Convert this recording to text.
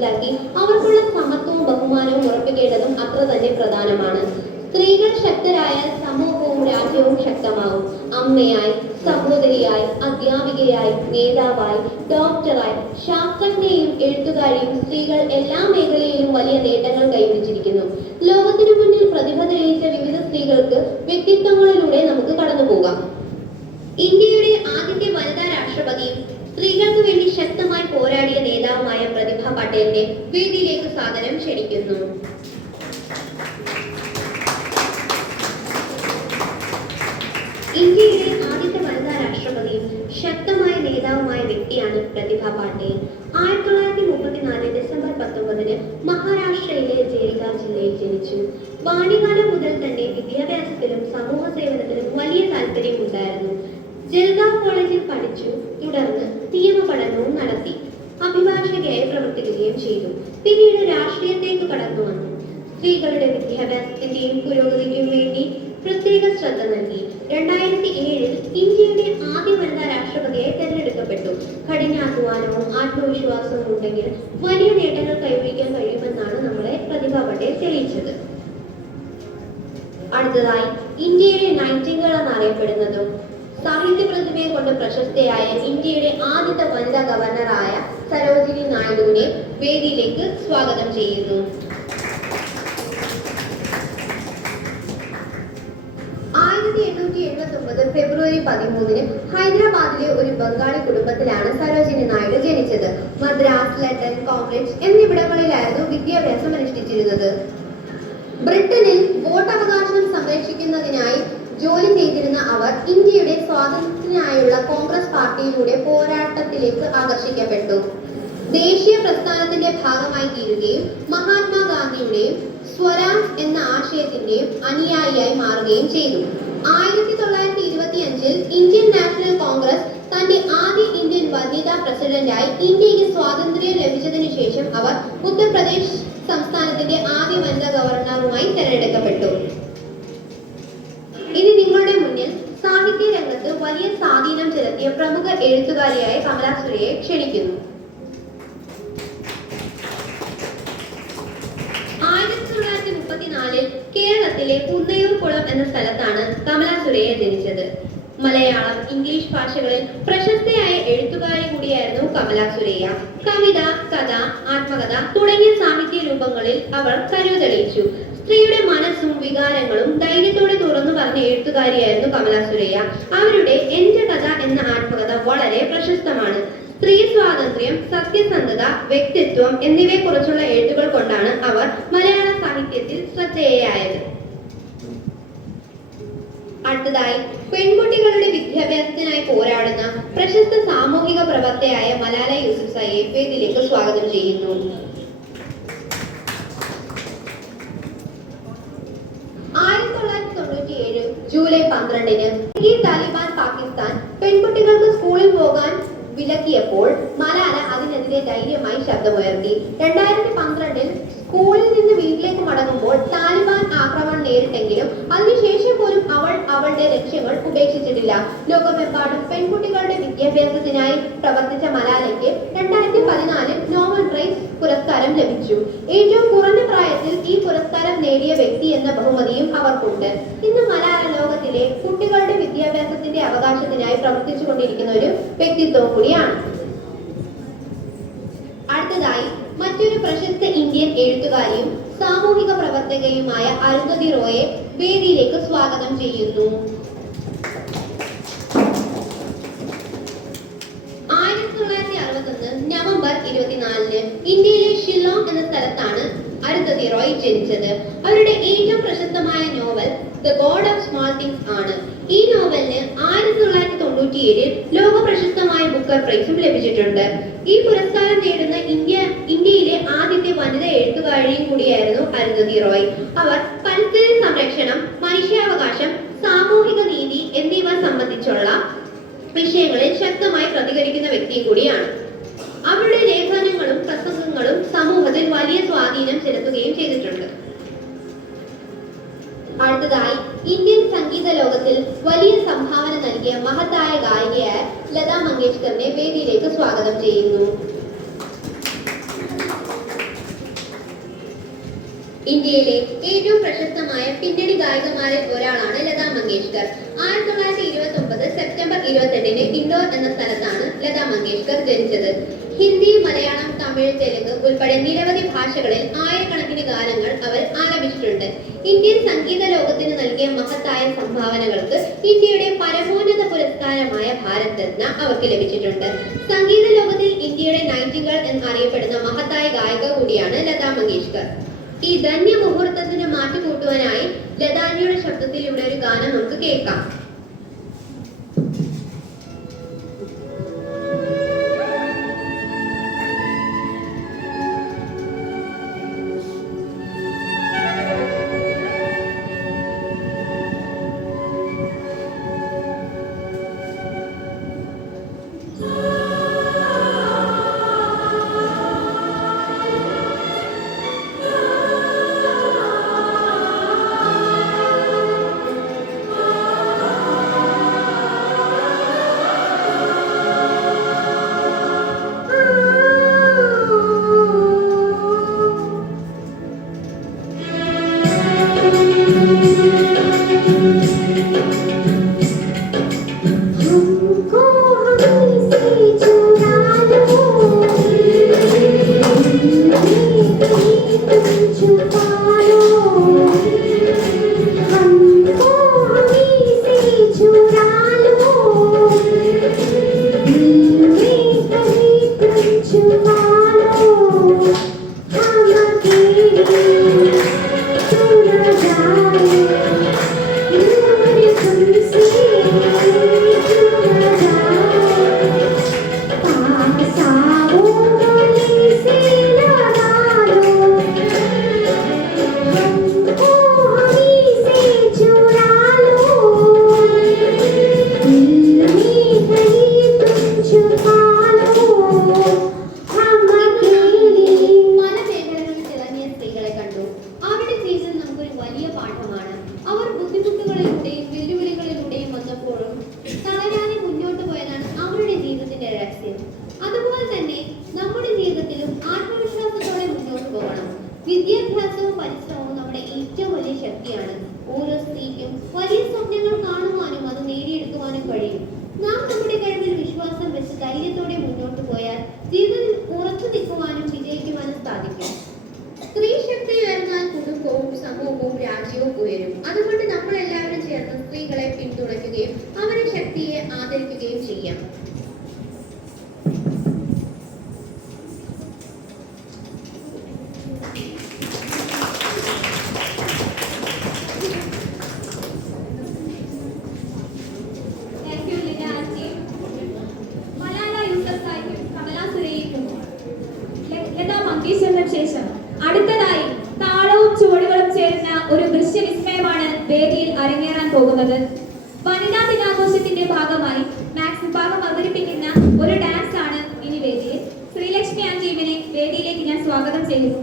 മനസ്സിലാക്കി അവർക്കുള്ള സമത്വവും ബഹുമാനവും ഉറപ്പിക്കേണ്ടതും അത്ര തന്നെ പ്രധാനമാണ്. സ്ത്രീകൾ ശക്തരായാൽ സമൂഹവും രാജ്യവും ശക്തമാവും. അമ്മയായി, സഹോദരിയായി, അധ്യാപികയായി, നേതാവായി, ഡോക്ടറായി, ശാസ്ത്രജ്ഞയും എഴുത്തുകാരിയും സ്ത്രീകൾ എല്ലാ മേഖലയിലും വലിയ നേട്ടങ്ങൾ കൈവരിച്ചിരിക്കുന്നു. ലോകത്തിനു മുന്നിൽ പ്രതിഭ തെളിയിച്ച വിവിധ സ്ത്രീകൾക്ക് വ്യക്തിത്വങ്ങളിലൂടെ നമുക്ക് കടന്നുപോകാം. ഇന്ത്യയുടെ ആദ്യത്തെ വനിതാ രാഷ്ട്രപതിയും സ്ത്രീകൾക്ക് വേണ്ടി ശക്തമായി പോരാടിയ നേതാവുമായ പ്രതിഭ പട്ടേലിനെ വേദിയിലേക്ക് സ്വാഗതം ക്ഷണിക്കുന്നു. ഇന്ത്യയുടെ ആദ്യത്തെ വനിതാ രാഷ്ട്രപതിയും ശക്തമായ നേതാവുമായ വ്യക്തിയാണ് പ്രതിഭ പാട്ടേൽ. 1934 ഡിസംബർ 19 മഹാരാഷ്ട്രയിലെ ജൽഗാവ് ജില്ലയിൽ ജനിച്ചു. ബാല്യകാലം മുതൽ തന്നെ വിദ്യാഭ്യാസത്തിലും സമൂഹ സേവനത്തിലും വലിയ താല്പര്യമുണ്ടായിരുന്നു. ജൽഗാവ് കോളേജിൽ പഠിച്ചു. തുടർന്ന് നിയമ പഠനവും നടത്തി. അഭിഭാഷകയായി പ്രവർത്തിക്കുകയും ചെയ്തു. പിന്നീട് രാഷ്ട്രീയത്തേക്ക് കടന്നു വന്നു. സ്ത്രീകളുടെ വിദ്യാഭ്യാസത്തിന്റെയും പുരോഗതിക്കും വേണ്ടി പ്രത്യേക ശ്രദ്ധ നൽകി. 2007 ഇന്ത്യയുടെ ആദ്യ വനിതാ രാഷ്ട്രപതിയായി തെരഞ്ഞെടുക്കപ്പെട്ടു. കഠിനാധ്വാനവും ആത്മവിശ്വാസവും ഉണ്ടെങ്കിൽ വലിയ നേട്ടങ്ങൾ കൈവരിക്കാൻ കഴിയുമെന്നാണ് നമ്മളെ പ്രതിഭ പട്ടേൽ തെളിയിച്ചത്. അടുത്തതായി ഇന്ത്യയുടെ നൈറ്റിംഗേൾ എന്നറിയപ്പെടുന്നതും സാഹിത്യ പ്രതിഭയെ കൊണ്ട് പ്രശസ്തയായ ഇന്ത്യയുടെ ആദ്യത്തെ വനിതാ ഗവർണറായ സരോജിനി നായിഡുവിനെ വേദിയിലേക്ക് സ്വാഗതം ചെയ്യുന്നു. 1879 ഫെബ്രുവരി 13 ഹൈദരാബാദിലെ ഒരു ബംഗാളി കുടുംബത്തിലാണ് സരോജിനി നായിഡു ജനിച്ചത്. മദ്രാസ്, ലണ്ടൻ, കോംബ്രിഡ്ജ് എന്നിവിടങ്ങളിലായിരുന്നു വിദ്യാഭ്യാസം അനുഷ്ഠിച്ചിരുന്നത്. ബ്രിട്ടനിൽ വോട്ടവകാശം സംരക്ഷിക്കുന്നതിനായി ജോലി ചെയ്തിരുന്ന അവർ ഇന്ത്യയുടെ സ്വാതന്ത്ര്യത്തിനായുള്ള കോൺഗ്രസ് പാർട്ടിയിലൂടെ പോരാട്ടത്തിലേക്ക് ആകർഷിക്കപ്പെട്ടു. ദേശീയ പ്രസ്ഥാനത്തിന്റെ ഭാഗമായി തീരുകയും മഹാത്മാഗാന്ധിയുടെയും സ്വരാജ് എന്ന ആശയത്തിന്റെയും അനുയായിയായി മാറുകയും ചെയ്തു. 1925 ഇന്ത്യൻ നാഷണൽ കോൺഗ്രസ് തന്റെ ആദ്യ ഇന്ത്യൻ വനിതാ പ്രസിഡന്റായി. ഇന്ത്യക്ക് സ്വാതന്ത്ര്യം ലഭിച്ചതിനു ശേഷം അവർ ഉത്തർപ്രദേശ് സംസ്ഥാനത്തിന്റെ ആദ്യ വനിതാ ഗവർണറുമായി തെരഞ്ഞെടുക്കപ്പെട്ടു. ഇനി നിങ്ങളുടെ മുന്നിൽ സാഹിത്യ രംഗത്ത് വലിയ സ്വാധീനം ചെലുത്തിയ പ്രമുഖ എഴുത്തുകാരിയായ കമലാ സുരയ്യയെ ക്ഷണിക്കുന്നു. 1934 കേരളത്തിലെ പുന്നയൂർകുളം എന്ന സ്ഥലത്താണ് കമലാ സുരയ്യ ജനിച്ചത്. മലയാളം, ഇംഗ്ലീഷ് ഭാഷകളിൽ പ്രശസ്തയായ എഴുത്തുകാരി കൂടിയായിരുന്നു കമലാ സുരയ്യ. കവിത, കഥ, ആത്മകഥ തുടങ്ങിയ സാഹിത്യ രൂപങ്ങളിൽ അവർ കഴിവ് തെളിയിച്ചു. സ്ത്രീയുടെ മനസ്സും വികാരങ്ങളും ധൈര്യത്തോടെ തുറന്നു പറഞ്ഞ എഴുത്തുകാരിയായിരുന്നു കമലാ സുരയ്യ. അവരുടെ എന്റെ കഥ എന്ന ആത്മകഥ വളരെ പ്രശസ്തമാണ്. സ്ത്രീ സ്വാതന്ത്ര്യം, സത്യസന്ധത, വ്യക്തിത്വം എന്നിവയെക്കുറിച്ചുള്ള എഴുത്തുകൾ കൊണ്ടാണ് അവർ മലയാള സാഹിത്യത്തിൽ ശ്രദ്ധേയയായത്. അടുത്തതായി പെൺകുട്ടികളുടെ വിദ്യാഭ്യാസത്തിനായി പോരാടുന്ന പ്രശസ്ത സാമൂഹിക പ്രവർത്തകയായ മലാല യൂസുഫ്സായിയെ വേദിയിലേക്ക് സ്വാഗതം ചെയ്യുന്നു. 1997 ജൂലൈ 12 താലിബാൻ പാകിസ്ഥാൻ പെൺകുട്ടികൾക്ക് സ്കൂളിൽ പോകാൻ വിലക്കിയപ്പോൾ മലാല അതിനെതിരെ ധൈര്യമായി ശബ്ദമുയർത്തി. 2012 സ്കൂളിൽ നിന്ന് വീട്ടിലേക്ക് മടങ്ങുമ്പോൾ താലിബാൻ ആക്രമണം നേരിട്ടെങ്കിലും അതിനുശേഷം പോലും അവൾ അവളുടെ ലക്ഷ്യങ്ങൾ ഉപേക്ഷിച്ചിട്ടില്ല. ലോകമെമ്പാടും പെൺകുട്ടികളുടെ വിദ്യാഭ്യാസത്തിനായി പ്രവർത്തിച്ച മലാലയ്ക്ക് 2014 നോബൽ പ്രൈസ് പുരസ്കാരം ലഭിച്ചു. ഏറ്റവും കുറഞ്ഞ പ്രായത്തിൽ ഈ പുരസ്കാരം നേടിയ വ്യക്തി എന്ന ബഹുമതിയും അവർക്കുണ്ട്. ഇന്ന് മലാല ലോകത്തിലെ കുട്ടികളുടെ വിദ്യാഭ്യാസത്തിന്റെ അവകാശത്തിനായി പ്രവർത്തിച്ചുകൊണ്ടിരിക്കുന്ന ഒരു വ്യക്തിത്വം കൂടിയാണ്. അടുത്തതായി മറ്റൊരു പ്രശസ്ത ഇന്ത്യൻ എഴുത്തുകാരിയും സാമൂഹിക പ്രവർത്തകയുമായ അരുന്ധതി റോയെ വേദിയിലേക്ക് സ്വാഗതം ചെയ്യുന്നു. 1961 നവംബർ 24 ഇന്ത്യയിലെ ഷില്ലോങ് എന്ന സ്ഥലത്താണ് അരുന്ധതി റോയ് ജനിച്ചത്. അവരുടെ ഏറ്റവും പ്രശസ്തമായ novel the God of small things ആണ്. ഈ നോവലിന് 1997 ലോക പ്രശസ്തമായ ബുക്കർ പ്രൈസും ലഭിച്ചിട്ടുണ്ട്. ഈ പുരസ്കാരം നേടുന്ന ഇന്ത്യയിലെ ആദ്യത്തെ വനിതാ എഴുത്തുകാരിയും കൂടിയായിരുന്നു അരുന്ധതി റോയ്. അവർ പരിസ്ഥിതി സംരക്ഷണം, മനുഷ്യാവകാശം, സാമൂഹിക നീതി എന്നിവ സംബന്ധിച്ചുള്ള വിഷയങ്ങളിൽ ശക്തമായി പ്രതികരിക്കുന്ന വ്യക്തിയും കൂടിയാണ്. അവരുടെ ലേഖനങ്ങളും പ്രസംഗങ്ങളും സമൂഹത്തിൽ വലിയ സ്വാധീനം ചെലുത്തുകയും ചെയ്തിട്ടുണ്ട്. അടുത്തതായി ഇന്ത്യൻ സംഗീത ലോകത്തിൽ വലിയ സംഭാവന നൽകിയ മഹത്തായ ഗായികയായ ലതാ മങ്കേഷ്കറിനെ വേദിയിലേക്ക് സ്വാഗതം ചെയ്യുന്നു. ഇന്ത്യയിലെ ഏറ്റവും പ്രശസ്തമായ പിന്നണി ഗായികമാരിൽ ഒരാളാണ് ലതാ മങ്കേഷ്കർ. 1929 സെപ്റ്റംബർ 28 ഇൻഡോർ എന്ന സ്ഥലത്താണ് ലതാ മങ്കേഷ്കർ ജനിച്ചത്. ഹിന്ദി, മലയാളം, തമിഴ്, തെലുങ്ക് ഉൾപ്പെടെ നിരവധി ഭാഷകളിൽ ആയിരക്കണക്കിന് ഗാനങ്ങൾ അവർ ആലപിച്ചിട്ടുണ്ട്. ഇന്ത്യൻ സംഗീത ലോകത്തിന് നൽകിയ മഹത്തായ സംഭാവനകൾക്ക് ഇന്ത്യയുടെ പരമോന്നത പുരസ്കാരമായ ഭാരത് രത്ന അവർക്ക് ലഭിച്ചിട്ടുണ്ട്. സംഗീത ലോകത്തിൽ ഇന്ത്യയുടെ നൈറ്റിംഗേൾ എന്നറിയപ്പെടുന്ന മഹത്തായ ഗായിക കൂടിയാണ് ലതാ മങ്കേഷ്കർ. ഈ ധന്യ മുഹൂർത്തത്തിന് മാറ്റുകൂട്ടുവാനായി ലതാജിയുടെ ശബ്ദത്തിൽ ഇവിടെ ഒരു ഗാനം നമുക്ക് കേൾക്കാം. വിദ്യാഭ്യാസവും പരിശ്രമവും നമ്മുടെ ഏറ്റവും വലിയ ശക്തിയാണ്. ഓരോ സ്ത്രീക്കും വലിയ സ്വപ്നങ്ങൾ കാണുവാനും അത് നേടിയെടുക്കുവാനും കഴിയും. നാം നമ്മുടെ കഴിവിൽ വിശ്വാസം വെച്ച് ധൈര്യത്തോടെ മുന്നോട്ട് പോയാൽ ജീവിതത്തിൽ ഉറച്ചു നിൽക്കുവാനും വിജയിക്കുവാനും സാധിക്കും. സ്ത്രീ ശക്തി ഉയർന്നാൽ കുടുംബവും സമൂഹവും രാജ്യവും ഉയരും. അതുകൊണ്ട് നമ്മൾ എല്ലാവരും ചേർന്ന് സ്ത്രീകളെ പിന്തുണയ്ക്കുകയും അവരുടെ ശക്തിയെ ആദരിക്കുകയും ചെയ്യാം. ശേഷം അടുത്തതായി താളവും ചുവടുകളും ചേരുന്ന ഒരു ദൃശ്യവിസ്മയമാണ് വേദിയിൽ അരങ്ങേറാൻ പോകുന്നത്. വനിതാ ദിനാഘോഷത്തിന്റെ ഭാഗമായി മാക്സ് വിഭാഗം അവതരിപ്പിക്കുന്ന ഒരു ഡാൻസ് ആണ് ഇനി വേദിയിൽ. ശ്രീലക്ഷ്മി ആൻറ്റീവിനെ വേദിയിലേക്ക് ഞാൻ സ്വാഗതം ചെയ്യുന്നു.